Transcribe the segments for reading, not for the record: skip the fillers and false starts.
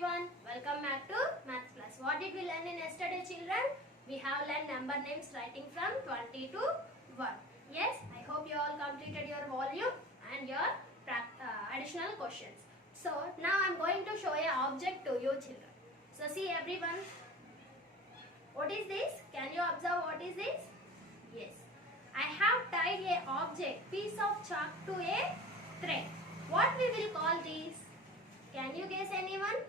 everyone, welcome back to math class. What did we learn in yesterday, children? We have learned number names writing from 20 to 1. Yes, I hope you all completed your volume and your additional questions. So now I am going to show an object to you, children. So see everyone, what is this? Can you observe what is this? Yes, I have tied a object piece of chalk to a thread. What we will call this? Can you guess anyone?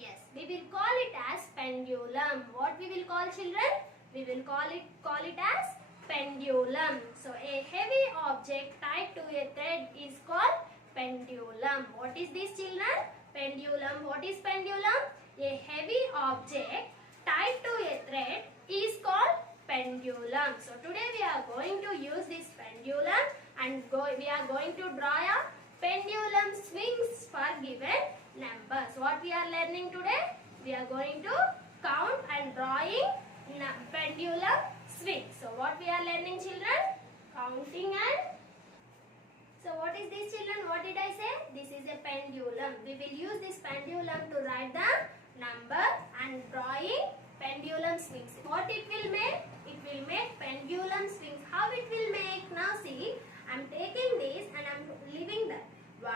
Yes, we will call it as pendulum. What we will call, children? We will call it as pendulum. So a heavy object tied to a thread is called pendulum. What is this, children? Pendulum. What is pendulum? A heavy object tied to a thread is called pendulum. So today we are going to use this pendulum and we are going to draw a pendulum swings for given numbers. What we are learning today? We are going to count and drawing pendulum swings. So what we are learning, children? Counting and... So what is this, children? What did I say? This is a pendulum. We will use this pendulum to write the number and drawing pendulum swings. What it will make? It will make pendulum swings. How it will make? Now see, I am taking this and I am leaving that. 1,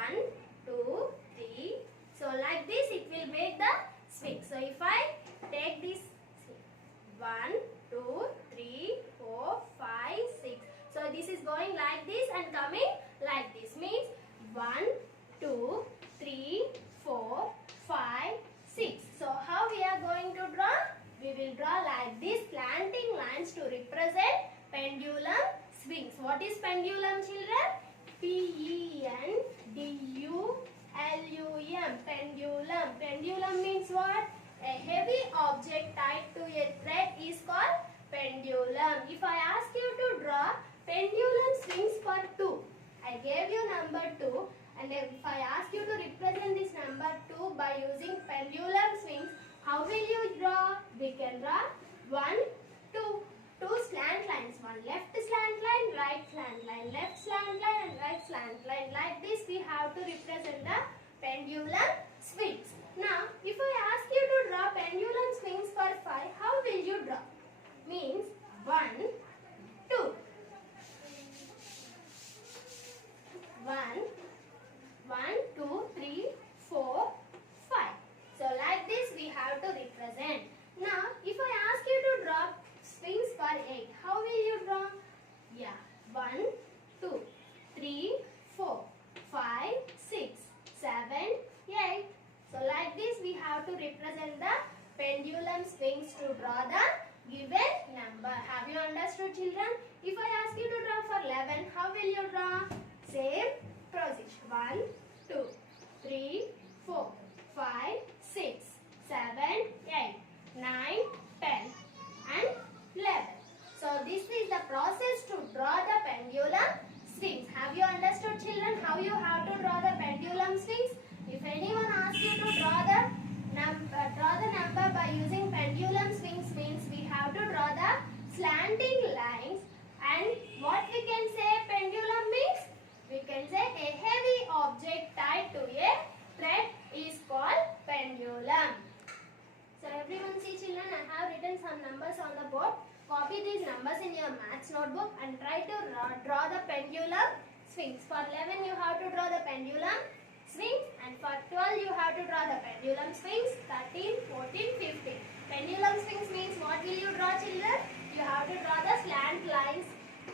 2, 3. So like this it will make the swing. So if I take this 1, 2, 3, 4, 5, 6. So this is going like this and coming like this. Means 1, 2, 3, 4, 5, 6. So how we are going to draw? We will draw like this slanting lines to represent pendulum swings. What is pendulum, children? P-E-N-D-U-L-U-M. Pendulum. Pendulum means what? A heavy object tied to a thread is called pendulum. If I ask you to draw pendulum swings for 2, I gave you number 2, and if I ask you to represent this number 2 by using pendulum swings, how will you draw? We can draw 1, 2. Two slant lines, one left slant line, right slant line, left slant line and right slant line. Like this we have to represent the pendulum swings. Now if I ask you to draw pendulum swings for 5, how will you draw? Means 1, 2. 1, 2, 3, 4, 5. So like this we have to represent. Now if I ask you to draw swings for 8, how will you draw? Yeah, 1, 2, 3, 4, 5, 6, 7, 8. So like this we have to represent the pendulum swings to draw the given number. Have you understood, children? If I ask you to draw for 11, how will you draw? Same procedure. 1, 2, 3, 4, 5, 6, 7, 8, 9, 10 and 11. So this is the process to draw the pendulum swings. Have you understood, children, how you have to draw the pendulum swings? If anyone asks you to draw the number by using pendulum swings, means we have to draw the slanting lines. And what we can say pendulum means? We can say a heavy object tied to a thread is called pendulum. So everyone see, children, I have written some numbers on the board. Copy these numbers in your maths notebook and try to draw the pendulum swings. For 11 you have to draw the pendulum swings, and for 12 you have to draw the pendulum swings. 13, 14, 15. Pendulum swings means what will you draw, children? You have to draw the slant lines.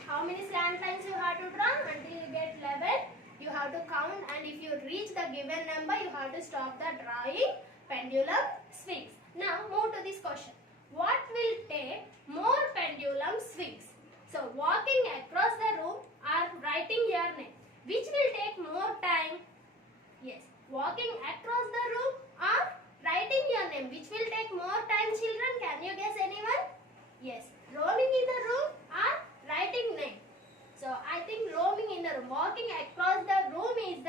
How many slant lines you have to draw? Until you get 11 you have to count, and if you reach the given number you have to stop the drawing pendulum swings. Now move to this question. What will take more pendulum swings? So walking across the room or writing your name, which will take more time? Yes, walking across the room or writing your name, which will take more time, children? Can you guess anyone? Yes, roaming in the room or writing name. So I think roaming in the room, walking across the room is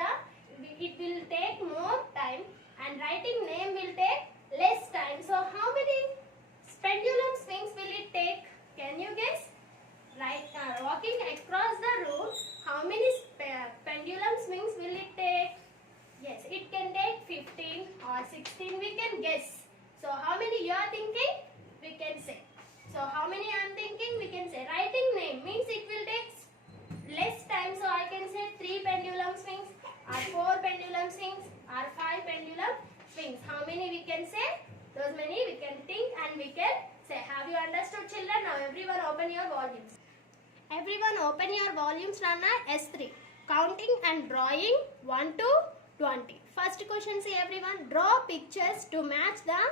it will take more time, and writing name will take less time. So how many pendulum swings will it take? Can you guess? Right, walking across the room, how many pendulum swings will it take? Yes, it can take 15. can say, those many we can think and we can say. Have you understood, children? Now everyone open your volumes. Everyone open your volumes, Nana. S3. Counting and drawing 1 to 20. First question, see everyone. Draw pictures to match the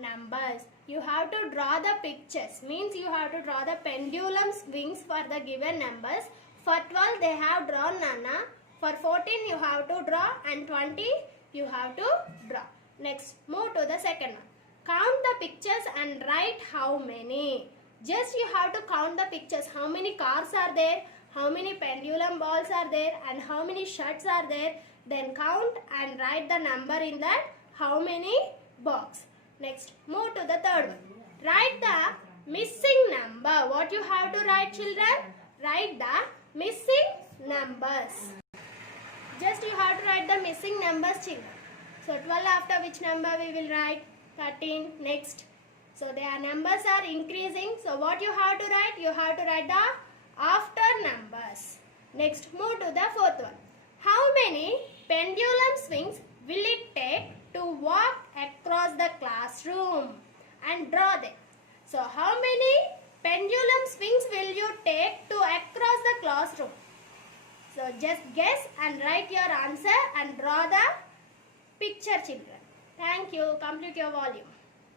numbers. You have to draw the pictures. Means you have to draw the pendulum swings for the given numbers. For 12 they have drawn, Nana. For 14 you have to draw and 20 you have to draw. Next, move to the second one. Count the pictures and write how many. Just you have to count the pictures. How many cars are there? How many pendulum balls are there? And how many shirts are there? Then count and write the number in that how many box. Next, move to the third one. Write the missing number. What you have to write, children? Write the missing numbers. Just you have to write the missing numbers, children. So 12 after which number we will write? 13. Next. So their numbers are increasing. So what you have to write? You have to write the after numbers. Next, move to the fourth one. How many pendulum swings will it take to walk across the classroom? And draw them. So how many pendulum swings will you take to across the classroom? So just guess and write your answer and draw the picture, children. Thank you. Complete your volume.